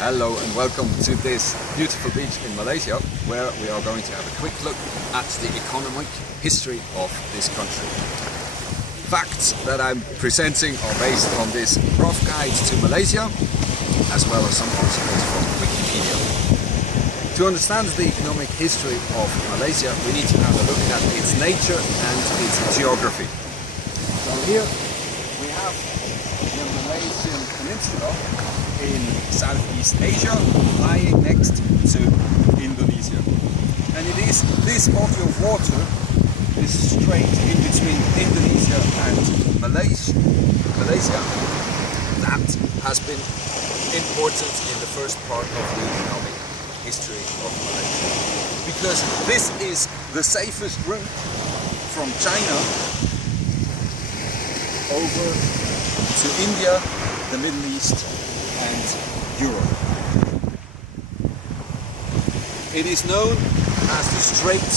Hello and welcome to this beautiful beach in Malaysia, where we are going to have a quick look at the economic history of this country. Facts that I'm presenting are based on this rough guide to Malaysia, as well as some articles from Wikipedia. To understand the economic history of Malaysia, we need to have a look at its nature and its geography. So here we have the Malaysian peninsula in Southeast Asia, lying next to Indonesia. And it is this body of water, this strait in between Indonesia and Malaysia, that has been important in the first part of the economic history of Malaysia. Because this is the safest route from China over to India, the Middle East and Europe. It is known as the Strait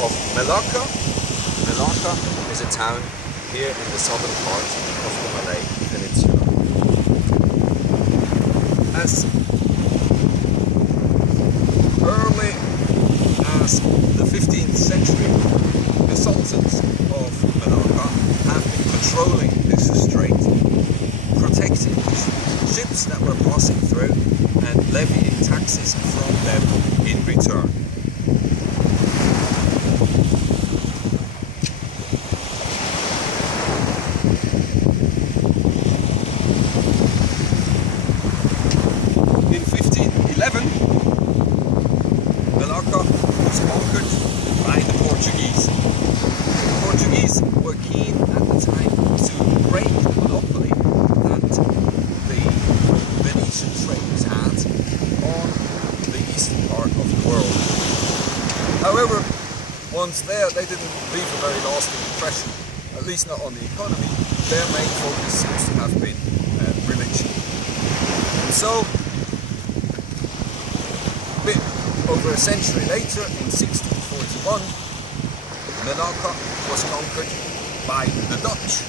of Malacca. Malacca is a town here in the southern part of the Malay Peninsula. As early as the 15th century, the sultans of Malacca have been controlling this strait, protecting ships that were passing through and levying taxes from them in return. In 1511, Malacca was conquered by the Portuguese. The Portuguese were keen at the time to break the monopoly that the Venetian traders had on the eastern part of the world. However, once there, they didn't leave a very lasting impression, at least not on the economy. Their main focus seems to have been religion. And so, a bit over a century later, in 1641, Malacca was conquered by the Dutch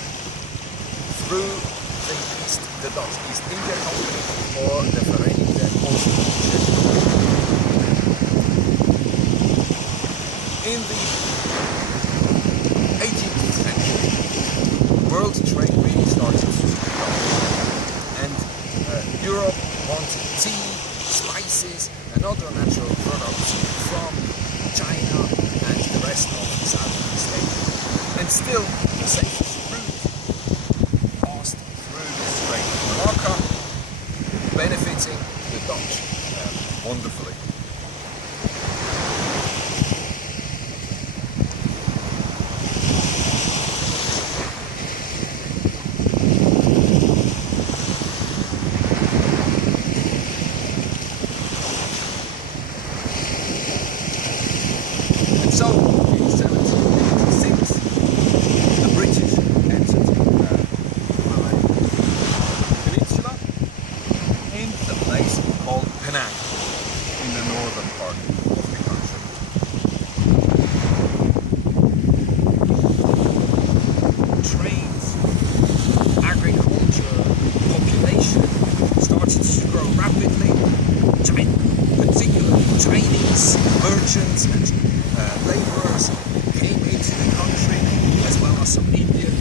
through the Dutch East India Company, or the Verenigde Oost-Indische Company. In the 18th century, world trade really started to pick up, and Europe wanted tea, spices and other natural products from China and the rest of Southeast Asia. And still, the safest route passed through the Strait of Malacca, benefiting the Dutch wonderfully. And so, in 1786, the British entered the Malay Peninsula in a place called Penang, in the northern part of the country. Trade, agriculture, population started to grow rapidly. Particularly Chinese merchants and labourers came into the country, as well as some Indian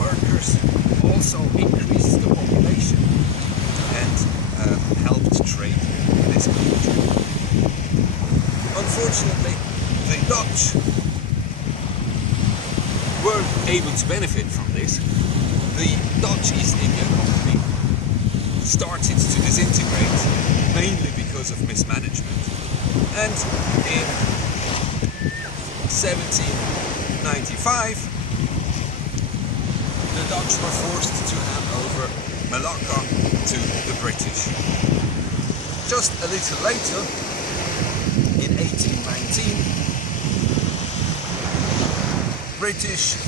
workers. Also increased the population and helped trade this country. Unfortunately, the Dutch weren't able to benefit from this. The Dutch East India Company started to disintegrate, mainly because of mismanagement. And in 1795, the Dutch were forced to hand over Malacca to the British. Just a little later, in 1819, British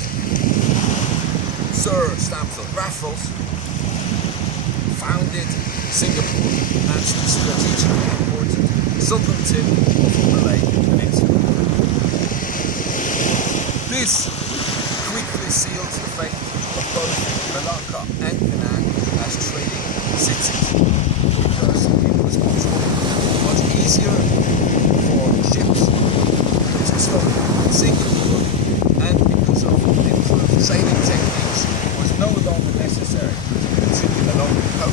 Sir Stamford Raffles founded Singapore as the strategically important southern tip of the Malay Peninsula. This quickly sealed the fate of both Malacca and Penang as trading cities.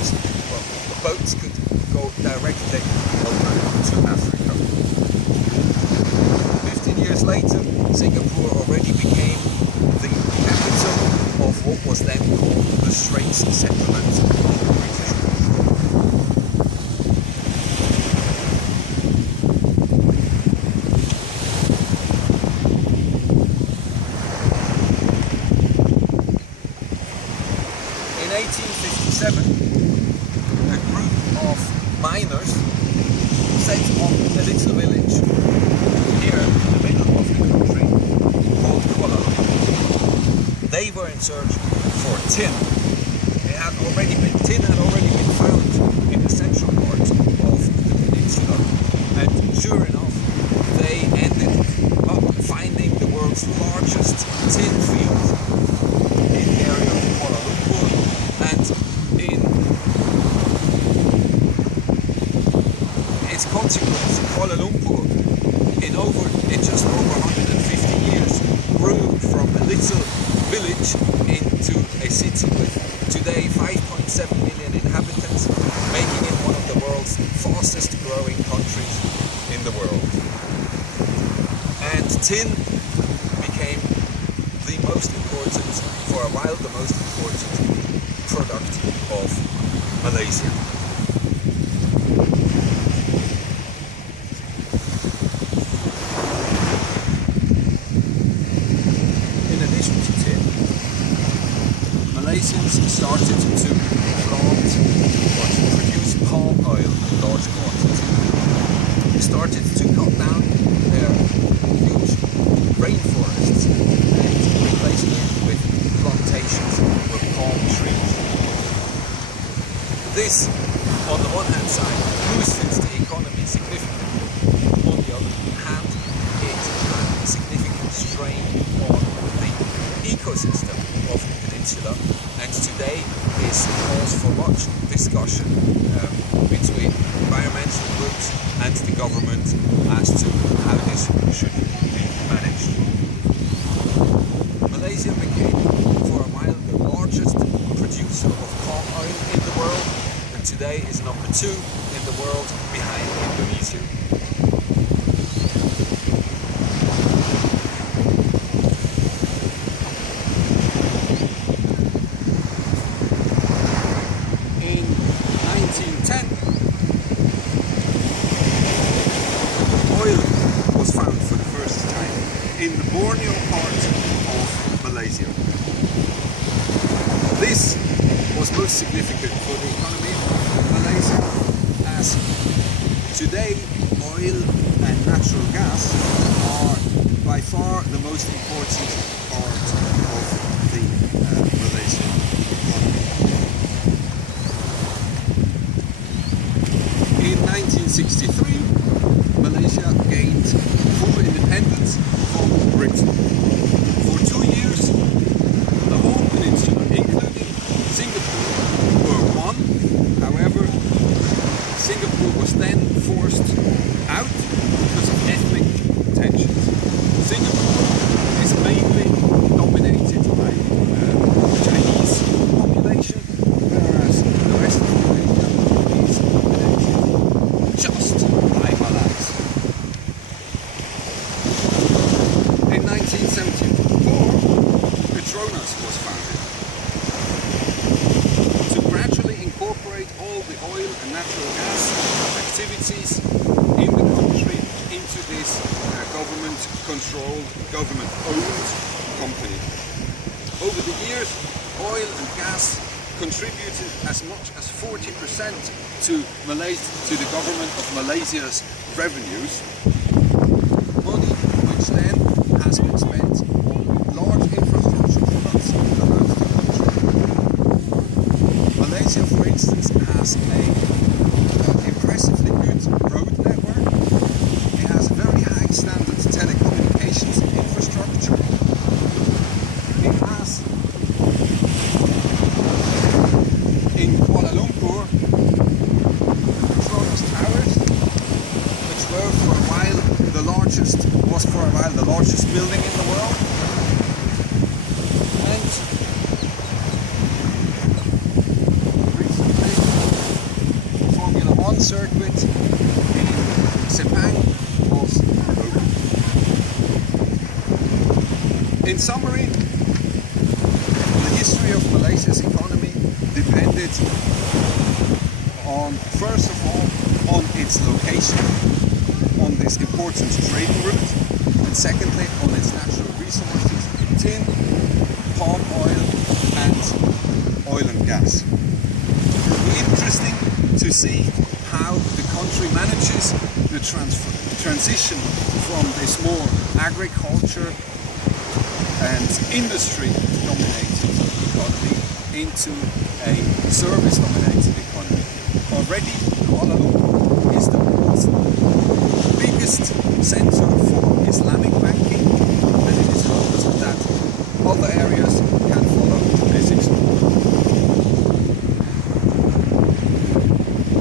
because, well, the boats could go directly over to Africa. 15 years later, Singapore already became the capital of what was then called the Straits Settlement of British control. In 1857, a group of miners set up a little village here in the middle of the country called Kuala Lumpur. They were in search for tin. Tin had already been found in the central part of the peninsula, and sure enough, they ended up finding the world's largest tin field in the area of Kuala Lumpur, and in its consequence, Kuala Lumpur in just over 150 years grew from a little village into a city with today 5.7 million inhabitants, making it one of the world's fastest growing countries in the world. And tin became the most important, for a while the most important product of Malaysia. Malaysians started to plant or to produce palm oil in large quantities. They started to cut down their huge rainforests and replacing it with plantations of palm trees. This, on the one hand side, boosted the economy significantly. On the other hand, it had a significant strain on the ecosystem of the peninsula, and today is cause for much discussion between environmental groups and the government as to how this should be managed. Malaysia became for a while the largest producer of palm oil in the world, and today is number 2 in the world behind Indonesia. Oil was found for the first time in the Borneo part of Malaysia. This was most significant for the economy of Malaysia, as today oil and natural gas are by far the most important part of the Malaysian economy. In 1963, Malaysia gained full independence from Britain. For 2 years, the whole peninsula, including Singapore, were one. However, Singapore was then forced out because of ethnic tensions. Singapore is mainly dominated by the Chinese population, whereas the rest of Malaysia is dominated just by Malays. In 1974, Petronas was founded to gradually incorporate all the oil and natural gas activities in the country into this government-controlled, government-owned company. Over the years, oil and gas contributed as much as 40% to the government of Malaysia's revenues, money which then has been spent on large infrastructure products around the country. Malaysia, for instance, has an impressively good road network. It has a very high standard telecommunications infrastructure. It has in Kuala Lumpur Petronas Towers, which was for a while the largest building in the world. And recently circuit in Sepang was open. In summary, the history of Malaysia's economy depended on, first of all, on its location, on this important trading route, and secondly on its natural resources, tin, palm oil and oil and gas. It will be interesting to see how the country manages the transition from this more agriculture and industry dominated economy into a service dominated economy. Already Kuala Lumpur